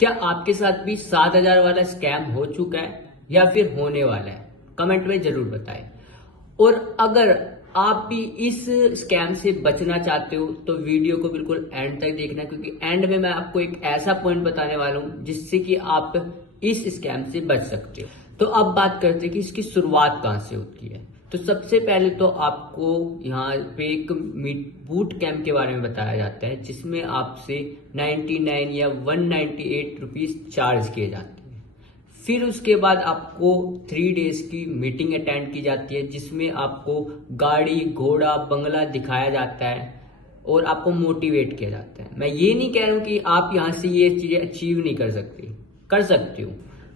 क्या आपके साथ भी 7,000 वाला स्कैम हो चुका है या फिर होने वाला है? कमेंट में जरूर बताएं। और अगर आप भी इस स्कैम से बचना चाहते हो तो वीडियो को बिल्कुल एंड तक देखना, क्योंकि एंड में मैं आपको एक ऐसा पॉइंट बताने वाला हूं जिससे कि आप इस स्कैम से बच सकते हो। तो अब बात करते हैं कि इसकी शुरुआत कहां से होती है। तो सबसे पहले तो आपको यहाँ पे एक बूट कैंप के बारे में बताया जाता है, जिसमें आपसे 99 या 198 रुपीज चार्ज किए जाते हैं। फिर उसके बाद आपको 3 डेज की मीटिंग अटेंड की जाती है, जिसमें आपको गाड़ी घोड़ा बंगला दिखाया जाता है और आपको मोटिवेट किया जाता है। मैं ये नहीं कह रहा हूँ कि आप यहाँ से ये चीजें अचीव नहीं कर सकते, कर सकते हो,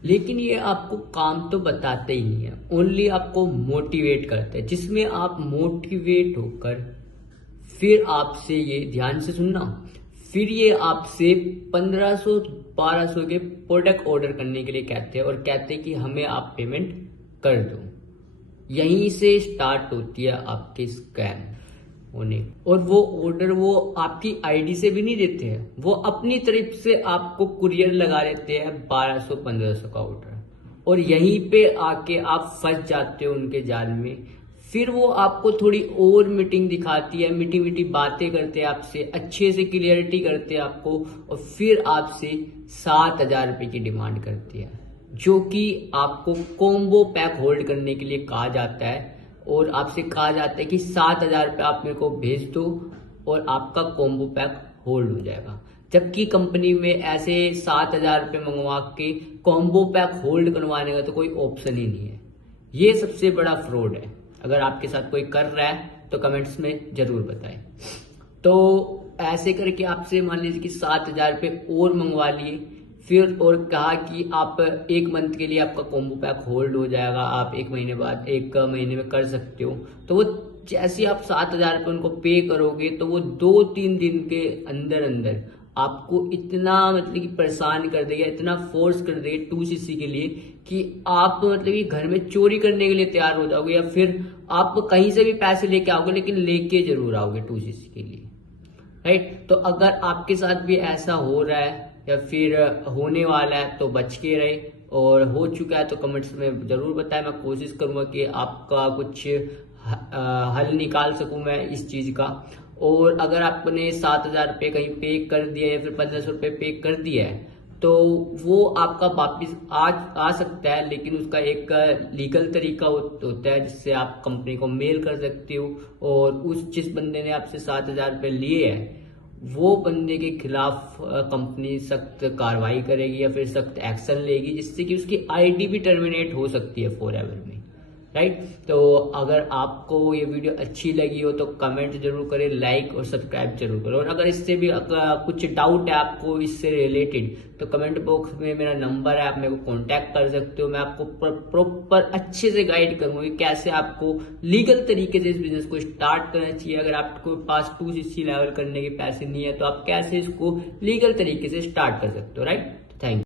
लेकिन ये आपको काम तो बताते ही नहीं है, ओनली आपको मोटिवेट करते हैं, जिसमें आप मोटिवेट होकर फिर आपसे ये ध्यान से सुनना, फिर ये आपसे 1500 1200 के प्रोडक्ट ऑर्डर करने के लिए कहते हैं और कहते हैं कि हमें आप पेमेंट कर दो। यहीं से स्टार्ट होती है आपके स्कैम होने। और वो ऑर्डर वो आपकी आईडी से भी नहीं देते हैं, वो अपनी तरफ से आपको कुरियर लगा देते हैं 1200 1500 का ऑर्डर, और यहीं पे आके आप फंस जाते हो उनके जाल में। फिर वो आपको थोड़ी और मीटिंग दिखाती है, मीठी मीठी बातें करते हैं आपसे, अच्छे से क्लियरिटी करते हैं आपको, और फिर आपसे 7,000 रुपये की डिमांड करती है, जो कि आपको कॉम्बो पैक होल्ड करने के लिए कहा जाता है। और आपसे कहा जाता है कि 7,000 रुपये आप मेरे को भेज दो और आपका कॉम्बो पैक होल्ड हो जाएगा। जबकि कंपनी में ऐसे 7,000 रुपये मंगवा के कॉम्बो पैक होल्ड करवाने का तो कोई ऑप्शन ही नहीं है। ये सबसे बड़ा फ्रॉड है। अगर आपके साथ कोई कर रहा है तो कमेंट्स में जरूर बताएं। तो ऐसे करके आपसे मान लीजिए कि 7,000 रुपये और मंगवा लिए, फिर और कहा कि आप 1 मंथ के लिए आपका कॉम्बो पैक होल्ड हो जाएगा, आप 1 महीने बाद 1 महीने में कर सकते हो। तो वो जैसे ही आप 7,000 रुपये उनको पे करोगे तो वो 2-3 दिन के अंदर अंदर आपको इतना मतलब कि परेशान कर देगा, इतना फोर्स कर देगा 2cc के लिए कि आप मतलब कि घर में चोरी करने के लिए तैयार हो जाओगे, या फिर आप कहीं से भी पैसे लेके आओगे लेकिन लेके जरूर आओगे 2cc के लिए, राइट। तो अगर आपके साथ भी ऐसा हो रहा है या फिर होने वाला है तो बच के रहे, और हो चुका है तो कमेंट्स में जरूर बताएं। मैं कोशिश करूंगा कि आपका कुछ हल निकाल सकूं मैं इस चीज का। और अगर आपने 7,000 रुपये कहीं पे कर दिया या फिर 1,500 रुपये पे कर दिया है तो वो आपका वापिस आ सकता है, लेकिन उसका एक लीगल तरीका होता है जिससे आप कंपनी को मेल कर सकते हो, और उस जिस बंदे ने आपसे 7,000 रुपये लिए हैं वो बंदे के खिलाफ कंपनी सख्त कार्रवाई करेगी या फिर सख्त एक्शन लेगी, जिससे कि उसकी आईडी भी टर्मिनेट हो सकती है फॉरएवर में, राइट। तो अगर आपको ये वीडियो अच्छी लगी हो तो कमेंट जरूर करें, लाइक और सब्सक्राइब जरूर करें। और अगर इससे भी कुछ डाउट है आपको इससे रिलेटेड तो कमेंट बॉक्स में मेरा नंबर है, आप मेरे को कांटेक्ट कर सकते हो। मैं आपको प्रॉपर अच्छे से गाइड करूंगा कि कैसे आपको लीगल तरीके से इस बिजनेस को स्टार्ट करना चाहिए। अगर आपके पास 2cc लेवल करने के पैसे नहीं है तो आप कैसे इसको लीगल तरीके से स्टार्ट कर सकते हो, राइट। Thank you.